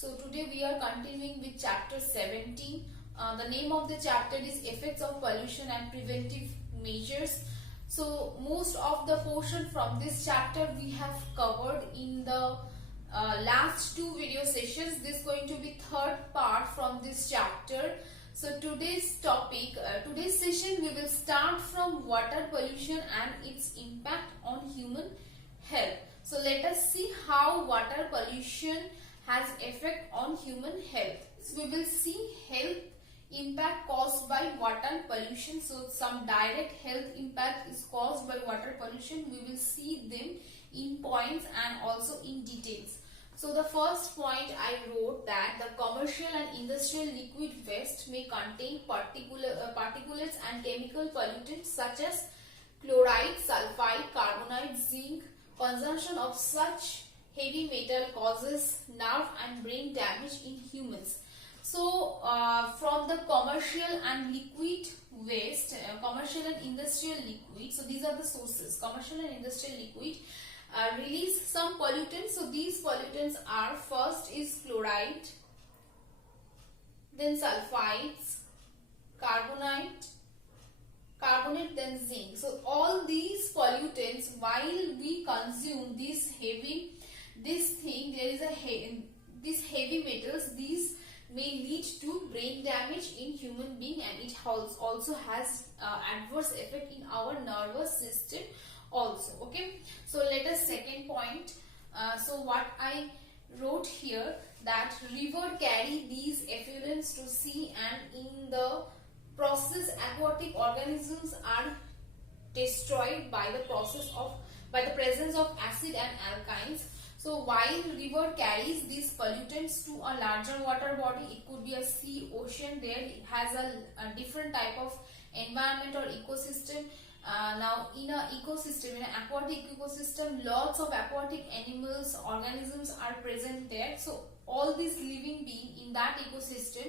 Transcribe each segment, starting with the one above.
So today we are continuing with chapter 17. The name of the chapter is Effects of Pollution and Preventive Measures. So most of the portion from this chapter we have covered in the last two video sessions. This is going to be third part from this chapter. So today's topic, today's session we will start from water pollution and its impact on human health. So let us see how water pollution has effect on human health. So we will see health impact caused by water pollution. So some direct health impact is caused by water pollution. We will see them in points and also in details. So the first point I wrote that the commercial and industrial liquid waste may contain particulates and chemical pollutants such as chloride, sulfide, carbonate, zinc. Consumption of such heavy metal causes nerve and brain damage in humans. So from the commercial and liquid waste, commercial and industrial liquid, so these are the sources. Commercial and industrial liquid release some pollutants. So these pollutants are, first is chloride, then sulfides, carbonate, then zinc. So all these pollutants, while we consume this heavy metals, these may lead to brain damage in human being, and it also has adverse effect in our nervous system also. Okay, so let us second point. So what I wrote here, that river carry these effluents to sea, and in the process aquatic organisms are destroyed by the presence of acid and alkynes. So while river carries these pollutants to a larger water body, it could be a sea, ocean, there it has a different type of environment or ecosystem. Now in an ecosystem, in an aquatic ecosystem, lots of aquatic animals, organisms are present there. So all these living beings in that ecosystem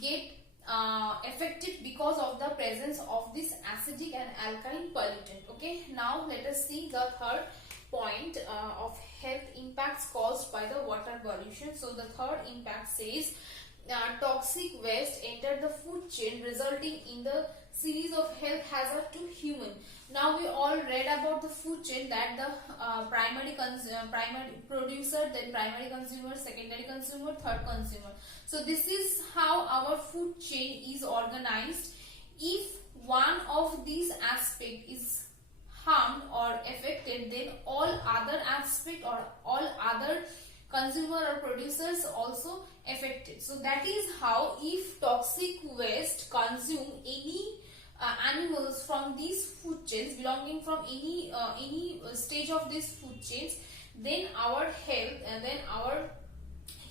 get affected because of the presence of this acidic and alkaline pollutant. Okay, now let us see the third point of health impacts caused by the water pollution. So the third impact says toxic waste enter the food chain, resulting in the series of health hazard to human. Now we all read about the food chain, that the primary producer, then primary consumer, secondary consumer, third consumer. So this is how our food chain is organized. If one of these aspects is harmed or affected, then all other aspect or all other consumer or producers also affected. So that is how, if toxic waste consume any animals from these food chains, belonging from any stage of these food chains, then our health and then our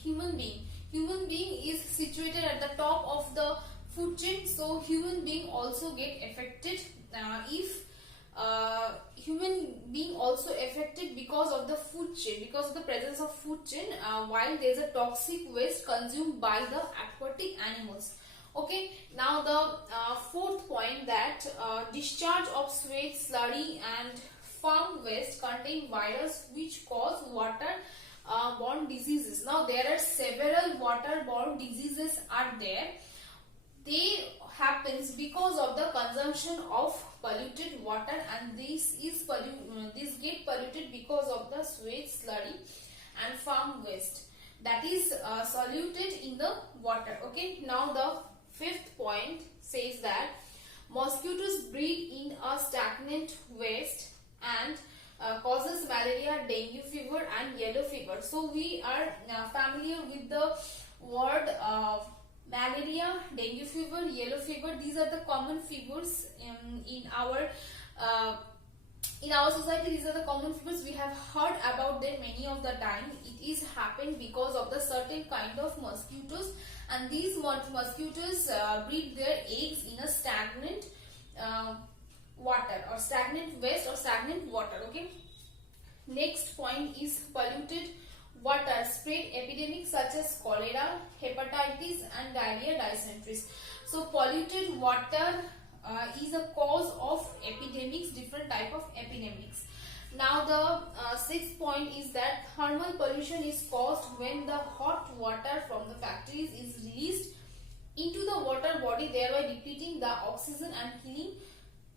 human being is situated at the top of the food chain. So human being also get affected if human being also affected because of the food chain, because of the presence of food chain, while there is a toxic waste consumed by the aquatic animals. Okay, now the fourth point, that discharge of sweat, slurry and farm waste contain virus which cause water borne diseases. Now there are several waterborne diseases are there. They happens because of the consumption of polluted water, and this get polluted because of the sweat, slurry and farm waste that is soluted in the water. Okay, now the fifth point says that mosquitoes breed in a stagnant waste and causes malaria, dengue fever and yellow fever. So we are familiar with the word malaria, dengue fever, yellow fever. These are the common fevers in our society. These are the common fevers. We have heard about them many of the time. It is happened because of the certain kind of mosquitoes, and these mosquitoes breed their eggs in a stagnant water or stagnant waste or stagnant water. Okay, next point is polluted water spread epidemics such as cholera, hepatitis and diarrhea, dysentery. So polluted water is a cause of epidemics, different type of epidemics. Now the sixth point is that thermal pollution is caused when the hot water from the factories is released into the water body, thereby depleting the oxygen and killing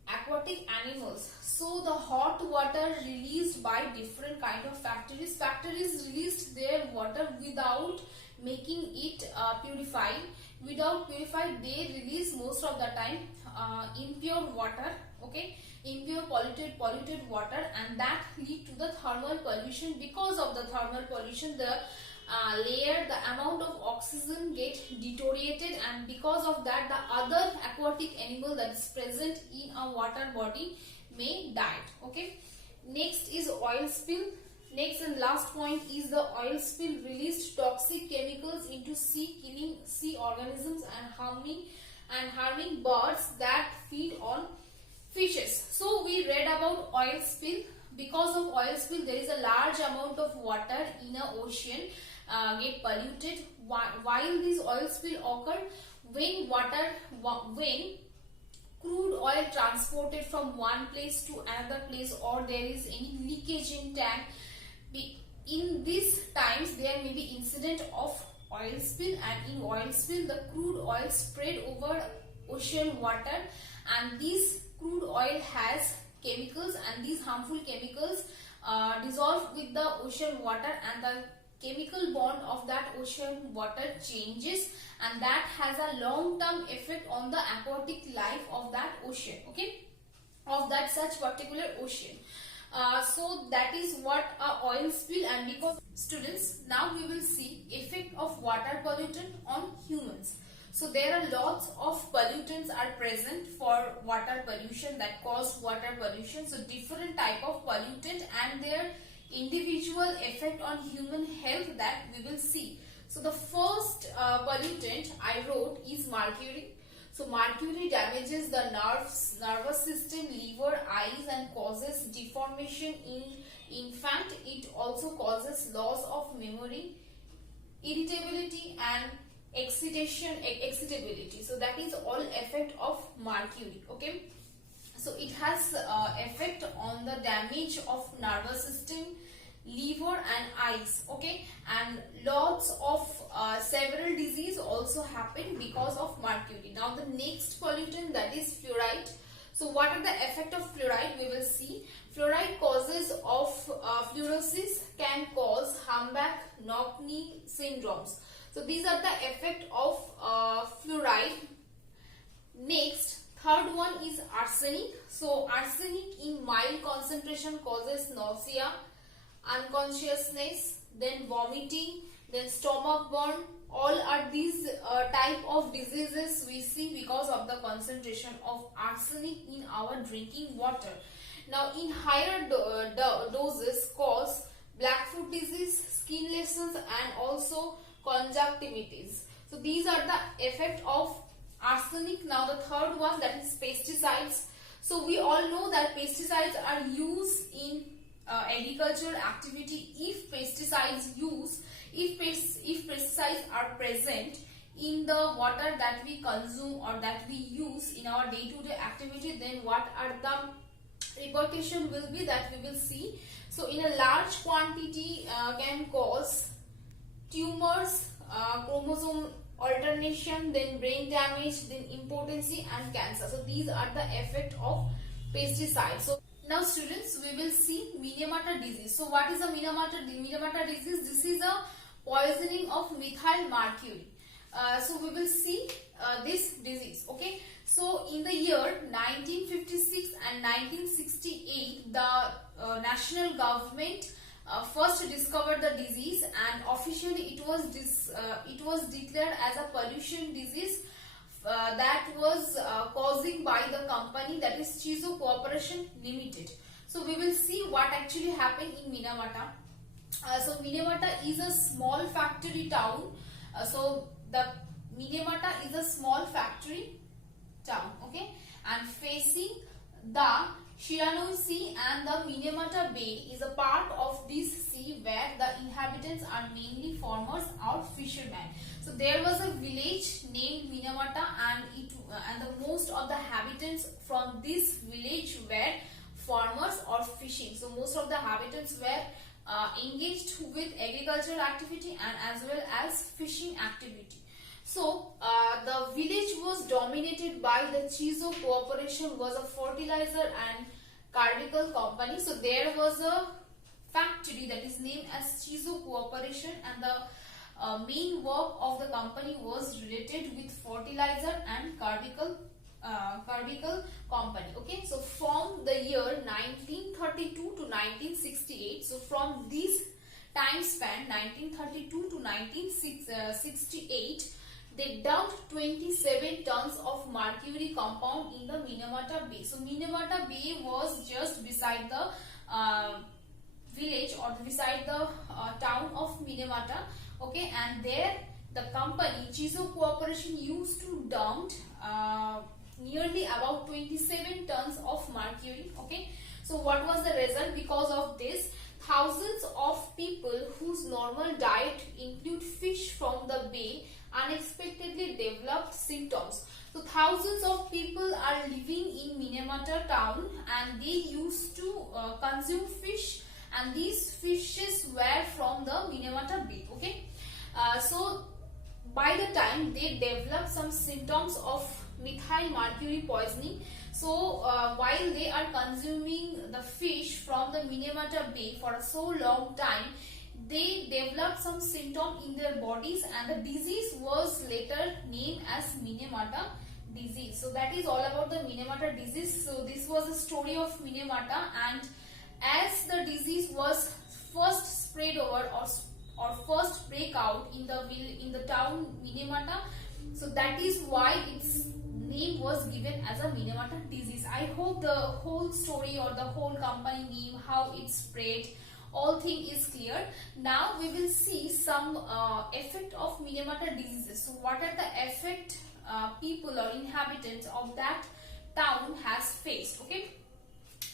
aquatic animals. So the hot water released by different kind of factories released their water without making it purified. Without purified, they release most of the time impure water, okay, impure polluted water, and that lead to the thermal pollution. Because of the thermal pollution, the the amount of oxygen get deteriorated, and because of that the other aquatic animal that is present in a water body may die. Okay, next is oil spill. Next and last point is the oil spill released toxic chemicals into sea, killing sea organisms and harming birds that feed on fishes. So we read about oil spill. Because of oil spill, there is a large amount of water in a ocean get polluted. While this oil spill occur, when crude oil transported from one place to another place, or there is any leakage in tank, in these times there may be incident of oil spill, and in oil spill the crude oil spread over ocean water, and this crude oil has chemicals, and these harmful chemicals dissolve with the ocean water, and the chemical bond of that ocean water changes, and that has a long-term effect on the aquatic life of that ocean, okay, of that such particular ocean. So that is what a oil spill. And because students, now we will see effect of water pollutant on humans. So there are lots of pollutants are present for water pollution that cause water pollution. So different type of pollutant and their individual effect on human health that we will see. So the first pollutant I wrote is mercury. So mercury damages the nervous system, liver, eyes, and causes deformation in infant. It also causes loss of memory, irritability, and excitability. So that is all effect of mercury. Okay, so it has effect on the damage of nervous system, liver, and eyes. Okay, and lots of several disease also happen because of mercury. Now the next pollutant, that is fluoride. So what are the effect of fluoride? We will see. Fluoride causes of fluorosis can cause humpback knock-knee syndromes. So these are the effect of fluoride. Next, third one is arsenic. So arsenic in mild concentration causes nausea, unconsciousness, then vomiting, then stomach burn. All are these type of diseases we see because of the concentration of arsenic in our drinking water. Now in higher doses cause blackfoot disease, skin lesions, and also conjunctivitis. So these are the effect of arsenic. Now the third one, that is pesticides. So we all know that pesticides are used in agricultural activity. If pesticides are present in the water that we consume or that we use in our day-to-day activity, then what are the repercussion will be that we will see. So in a large quantity can cause tumors, chromosome alternation, then brain damage, then impotency, and cancer. So these are the effect of pesticides. So now students, we will see Minamata disease. So what is a Minamata disease? This is a poisoning of methyl mercury. So we will see this disease. Okay. So in the year 1956 and 1968, the national government first discovered the disease, and officially it was declared as a pollution disease that was causing by the company, that is Chizo Corporation Limited. So we will see what actually happened in Minamata. So Minamata is a small factory town. So the Minamata is a small factory town, okay, and facing the Shiranui Sea and the Minamata Bay is a part of this sea where the inhabitants are mainly farmers or fishermen. So there was a village named Minamata, and the most of the inhabitants from this village were farmers or fishing. So most of the habitants were engaged with agricultural activity and as well as fishing activity. So the village was dominated by the Chizo Corporation, was a fertilizer and chemical company. So there was a factory that is named as Chizo Corporation, and the main work of the company was related with fertilizer and chemical company. Okay, so from the year 1932 to 1968, so from this time span 1932 to 1968, they dumped 27 tons of mercury compound in the Minamata Bay. So Minamata Bay was just beside the village or beside the town of Minamata. Okay, and there the company Chizo Corporation used to dump nearly about 27 tons of mercury. Okay, so what was the result? Because of this, thousands of people whose normal diet include fish from the bay unexpectedly developed symptoms. So thousands of people are living in Minamata town and they used to consume fish, and these fishes were from the Minamata Bay. Okay, so by the time they developed some symptoms of methyl mercury poisoning, so while they are consuming the fish from the Minamata Bay for a so long time, they developed some symptom in their bodies, and the disease was later named as Minamata disease. So that is all about the Minamata disease. So this was the story of Minamata, and as the disease was first spread over or first break out in the town Minamata, so that is why its name was given as a Minamata disease. I hope the whole story or the whole company name, how it spread, all thing is clear. Now we will see some effect of Minamata diseases. So what are the effect people or inhabitants of that town has faced? Okay,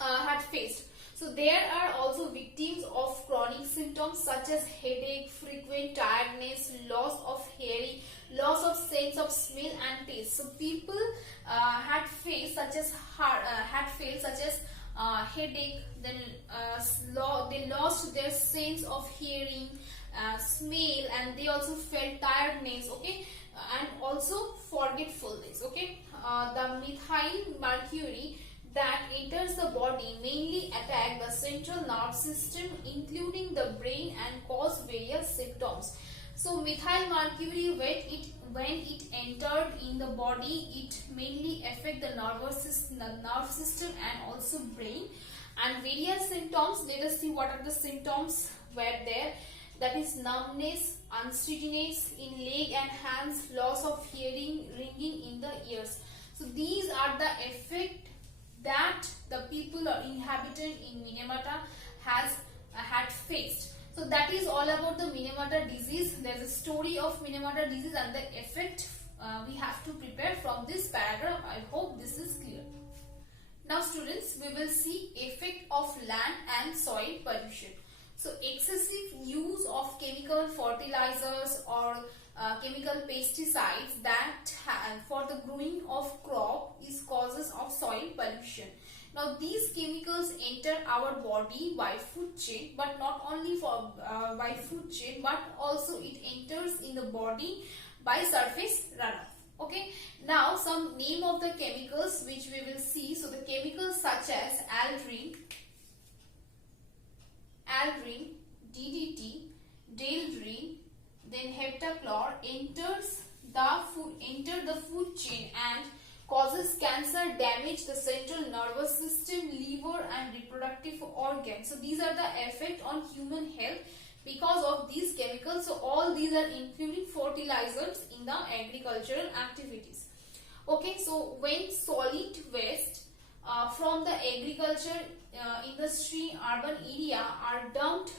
had faced. So there are also victims of chronic symptoms such as headache, frequent tiredness, loss of hearing, loss of sense of smell and taste. So people had faced such as headache, then they lost their sense of hearing, smell, and they also felt tiredness. Okay, and also forgetfulness. Okay, the methyl mercury that enters the body mainly attack the central nerve system including the brain and cause various symptoms. So methyl mercury, when it entered in the body, it mainly affect the nerve system and also brain, and various symptoms. Let us see what are the symptoms were there. That is numbness, unsteadiness in leg and hands, loss of hearing, ringing in the ears. So these are the effect that the people or inhabitant in Minamata had faced. So that is all about the Minamata disease. There is a story of Minamata disease and the effect we have to prepare from this paragraph. I hope this is clear. Now students, we will see effect of land and soil pollution. So excessive use of chemical fertilizers or chemical pesticides that for the growing of crop is causes of soil pollution. Now these chemicals enter our body by food chain, but not only by food chain, but also it enters in the body by surface runoff. Okay, now some name of the chemicals which we will see. So the chemicals such as aldrin, DDT, Dieldrin, then heptachlor enter the food chain and causes cancer, damage the central nervous system, liver and reproductive organs. So these are the effect on human health because of these chemicals. So all these are including fertilizers in the agricultural activities. Okay, so when solid waste from the agriculture industry urban area are dumped,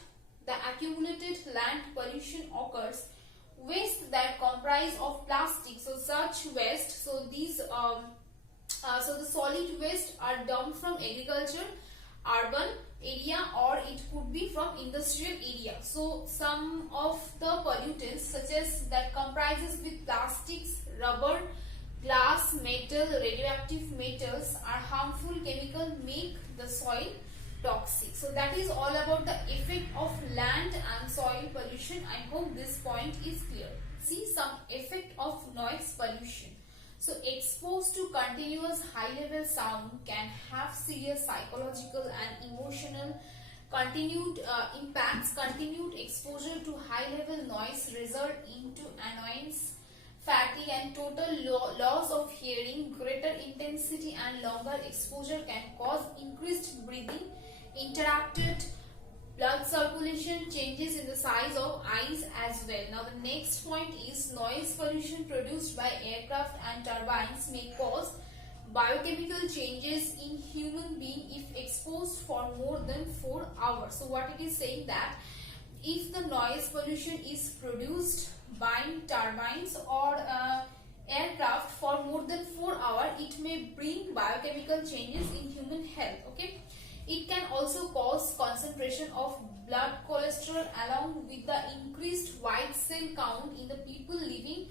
the accumulated land pollution occurs. Waste that comprise of plastic, so such waste, so these so the solid waste are dumped from agriculture urban area or it could be from industrial area. So some of the pollutants such as that comprises with plastics, rubber, glass, metal, radioactive metals are harmful chemical make the soil toxic. So that is all about the effect of land and soil pollution. I hope this point is clear. See some effect of noise pollution. So exposed to continuous high level sound can have serious psychological and emotional continued impacts. Continued exposure to high level noise result into annoyance, fatigue and total loss of hearing. Greater intensity and longer exposure can cause increased breathing, interrupted blood circulation, changes in the size of eyes as well. Now the next point is noise pollution produced by aircraft and turbines may cause biochemical changes in human being if exposed for more than 4 hours. So what it is saying that if the noise pollution is produced by turbines or aircraft for more than 4 hours, it may bring biochemical changes in human health. Okay, it can also cause concentration of blood cholesterol along with the increased white cell count in the people living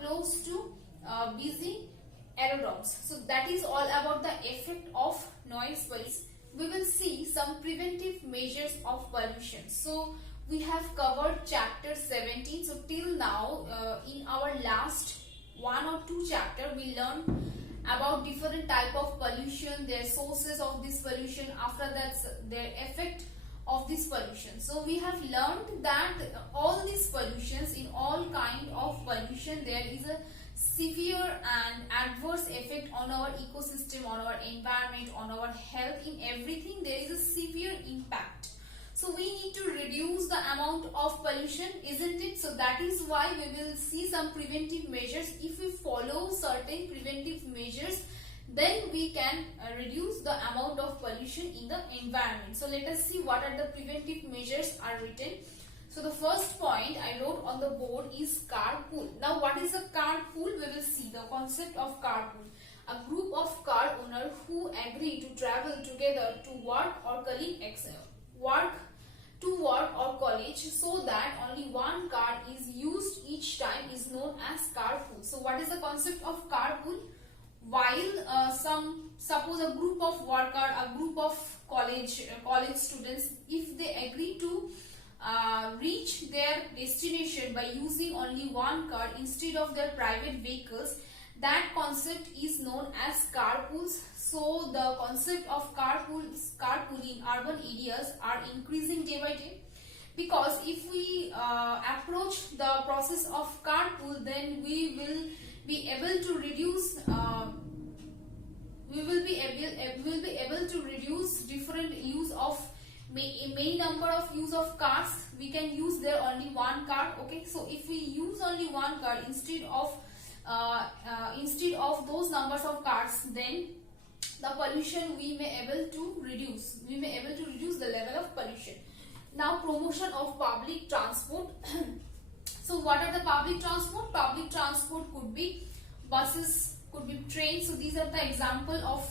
close to busy aerodromes. So that is all about the effect of noise pollution. We will see some preventive measures of pollution. So we have covered chapter 17. So till now in our last 1 or 2 chapter we learned about different type of pollution, their sources of this pollution, after that their effect of this pollution. So we have learned that all these pollutions, in all kind of pollution there is a severe and adverse effect on our ecosystem, on our environment, on our health. In everything there is a severe impact. So we need to reduce the amount of pollution, isn't it? So that is why we will see some preventive measures. If we follow certain preventive measures, then we can reduce the amount of pollution in the environment. So let us see what are the preventive measures are written. So the first point I wrote on the board is carpool. Now what is a carpool? We will see the concept of carpool. A group of car owners who agree to travel together to work or college so that only one car is used each time is known as carpool. So what is the concept of carpool? While suppose a group of worker, a group of college students, if they agree to reach their destination by using only one car instead of their private vehicles, that concept is known as carpools. So the concept of carpool in urban areas are increasing day by day, because if we approach the process of carpool, then we will be able to reduce different use of many number of use of cars. We can use there only one car. Okay, so if we use only one car instead of those numbers of cars, then the pollution we may able to reduce the level of pollution. Now promotion of public transport. So what are the public transport? Public transport could be buses, could be trains. So these are the example of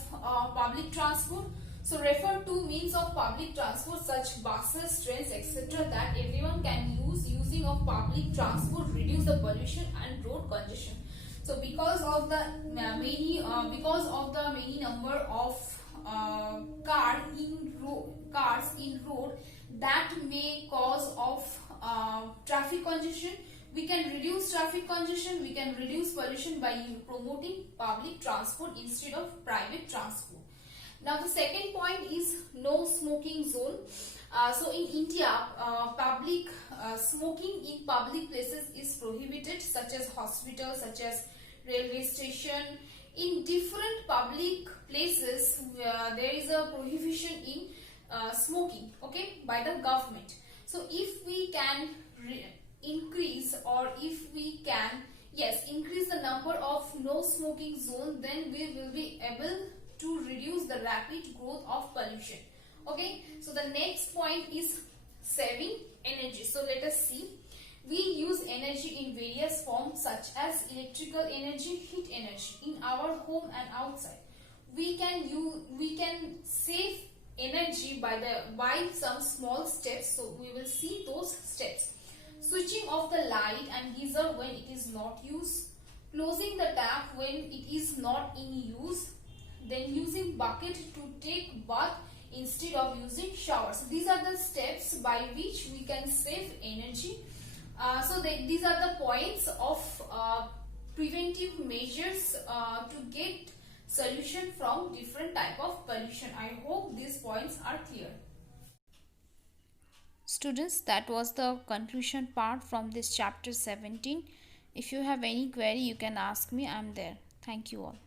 public transport. So refer to means of public transport such buses, trains, etc. that everyone can use. Using of public transport reduce the pollution and road congestion. So because of the many number of cars in road, that may cause of traffic congestion. We can reduce traffic congestion, we can reduce pollution by promoting public transport instead of private transport. Now the second point is no smoking zone. So in India, public smoking in public places is prohibited, such as hospitals, such as railway station. In different public places, there is a prohibition in smoking, okay, by the government. So if we can increase the number of no smoking zone, then we will be able to reduce the rapid growth of pollution. Okay, so the next point is saving energy. So let us see. We use energy in various forms such as electrical energy, heat energy in our home and outside. We can save energy by some small steps. So we will see those steps. Switching off the light and geyser when it is not used. closing the tap when it is not in use, then using bucket to take bath instead of using shower. So these are the steps by which we can save energy. These are the points of preventive measures to get solution from different type of pollution. I hope these points are clear. Students, that was the conclusion part from this chapter 17. If you have any query, you can ask me. I am there. Thank you all.